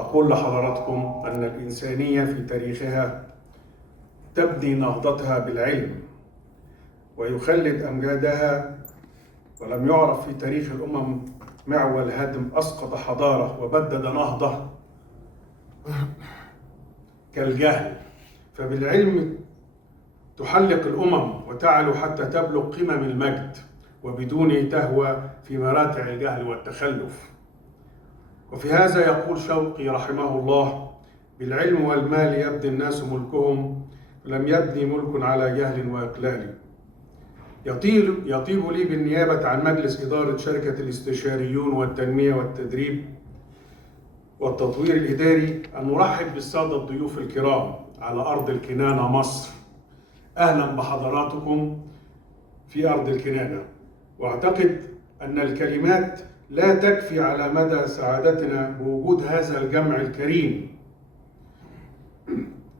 أقول لحضراتكم أن الإنسانية في تاريخها تبني نهضتها بالعلم ويخلد أمجادها، ولم يعرف في تاريخ الأمم معول هدم أسقط حضارة وبدد نهضة كالجهل. فبالعلم تحلق الأمم وتعلو حتى تبلغ قمم المجد، وبدونه تهوى في مراتع الجهل والتخلف. وفي هذا يقول شوقي رحمه الله: بالعلم والمال يبني الناس ملكهم، لم يبني ملك على جهل وإقلال. يطيب لي بالنيابة عن مجلس إدارة شركة الاستشاريون والتنمية والتدريب والتطوير الإداري أن نرحب بالسادة الضيوف الكرام على أرض الكنانة مصر. أهلا بحضراتكم في أرض الكنانة، وأعتقد أن الكلمات لا تكفي على مدى سعادتنا بوجود هذا الجمع الكريم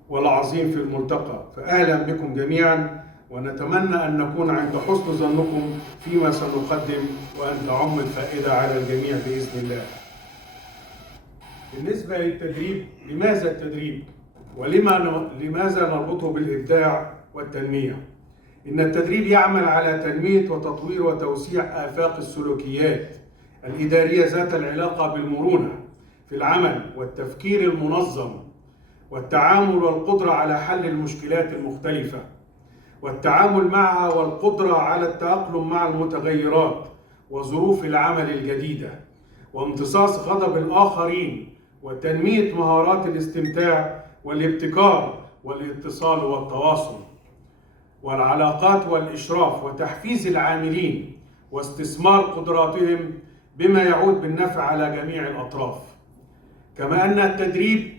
والعظيم في الملتقى. فأهلا بكم جميعا، ونتمنى أن نكون عند حسن ظنكم فيما سنقدم، وأن تعم الفائدة على الجميع بإذن الله. بالنسبة للتدريب، لماذا التدريب؟ ولماذا نربطه بالإبداع والتنمية؟ إن التدريب يعمل على تنمية وتطوير وتوسيع آفاق السلوكيات الإدارية ذات العلاقة بالمرونة في العمل والتفكير المنظم والتعامل والقدرة على حل المشكلات المختلفة والتعامل معها والقدرة على التأقلم مع المتغيرات وظروف العمل الجديدة وامتصاص غضب الآخرين وتنمية مهارات الاستمتاع والابتكار والاتصال والتواصل والعلاقات والإشراف وتحفيز العاملين واستثمار قدراتهم بما يعود بالنفع على جميع الأطراف. كما أن التدريب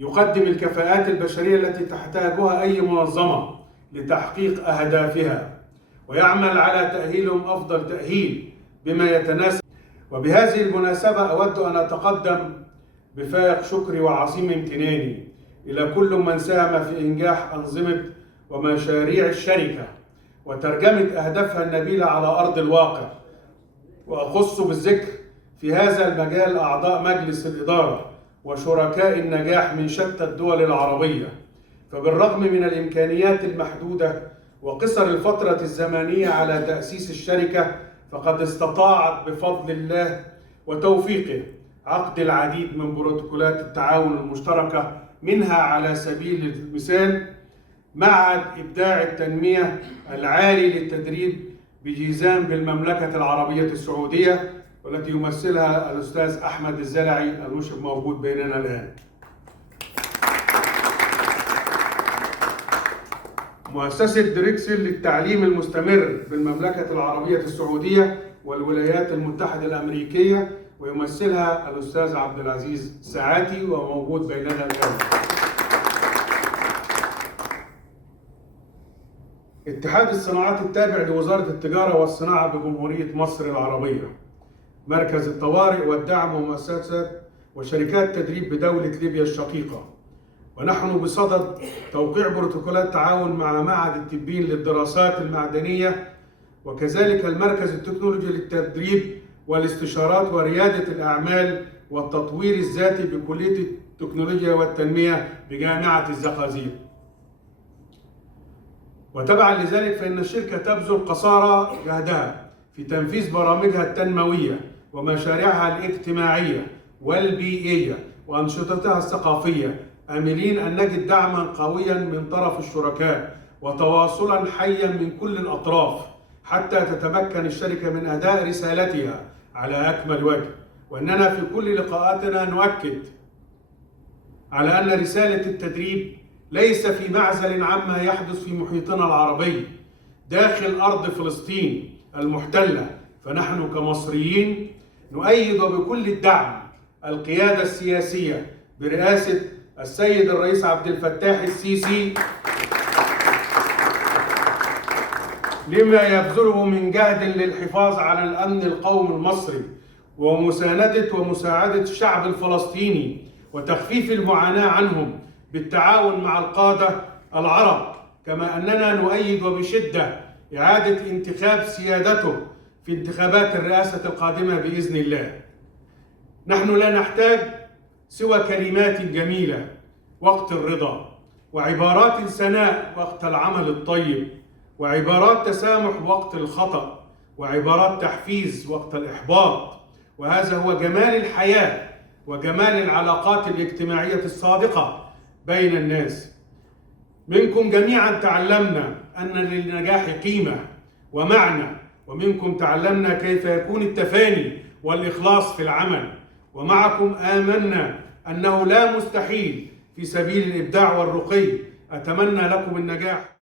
يقدم الكفاءات البشرية التي تحتاجها أي منظمة لتحقيق أهدافها، ويعمل على تأهيلهم أفضل تأهيل بما يتناسب. وبهذه المناسبة أود أن أتقدم بفائق شكري وعظيم امتناني إلى كل من ساهم في إنجاح أنظمة ومشاريع الشركة وترجمة أهدافها النبيلة على أرض الواقع. وأخص بالذكر في هذا المجال أعضاء مجلس الإدارة وشركاء النجاح من شتى الدول العربية. فبالرغم من الإمكانيات المحدودة وقصر الفترة الزمنية على تأسيس الشركة، فقد استطاعت بفضل الله وتوفيقه عقد العديد من بروتوكولات التعاون المشتركة، منها على سبيل المثال معهد إبداع التنمية العالي للتدريب بجيزان بالمملكة العربية السعودية، والتي يمثلها الأستاذ أحمد الزلعي المشرف موجود بيننا الآن. مؤسسة دريكسل للتعليم المستمر بالمملكة العربية السعودية والولايات المتحدة الأمريكية، ويمثلها الأستاذ عبد العزيز ساعاتي وموجود بيننا الآن. اتحاد الصناعات التابع لوزارة التجارة والصناعة بجمهورية مصر العربية، مركز الطوارئ والدعم ومؤسسات وشركات تدريب بدولة ليبيا الشقيقة. ونحن بصدد توقيع بروتوكولات تعاون مع معهد التبين للدراسات المعدنية، وكذلك المركز التكنولوجي للتدريب والاستشارات وريادة الأعمال والتطوير الذاتي بكلية التكنولوجيا والتنمية بجامعة الزقازيق. وتبعا لذلك فإن الشركة تبذل قصارى جهدها في تنفيذ برامجها التنموية ومشاريعها الاجتماعية والبيئية وأنشطتها الثقافية، آملين أن نجد دعما قويا من طرف الشركاء وتواصلا حيا من كل الأطراف حتى تتمكن الشركة من أداء رسالتها على أكمل وجه. وأننا في كل لقاءاتنا نؤكد على أن رسالة التدريب ليس في معزل عما يحدث في محيطنا العربي داخل أرض فلسطين المحتلة. فنحن كمصريين نؤيد بكل الدعم القيادة السياسية برئاسة السيد الرئيس عبد الفتاح السيسي لما يبذله من جهد للحفاظ على الأمن القومي المصري ومساندة ومساعدة الشعب الفلسطيني وتخفيف المعاناة عنهم بالتعاون مع القادة العرب. كما أننا نؤيد وبشدة إعادة انتخاب سيادته في انتخابات الرئاسة القادمة بإذن الله. نحن لا نحتاج سوى كلمات جميلة وقت الرضا، وعبارات سناء وقت العمل الطيب، وعبارات تسامح وقت الخطأ، وعبارات تحفيز وقت الإحباط. وهذا هو جمال الحياة وجمال العلاقات الاجتماعية الصادقة بين الناس. منكم جميعا تعلمنا أن للنجاح قيمة ومعنى، ومنكم تعلمنا كيف يكون التفاني والإخلاص في العمل، ومعكم آمنا أنه لا مستحيل في سبيل الإبداع والرقي. أتمنى لكم النجاح.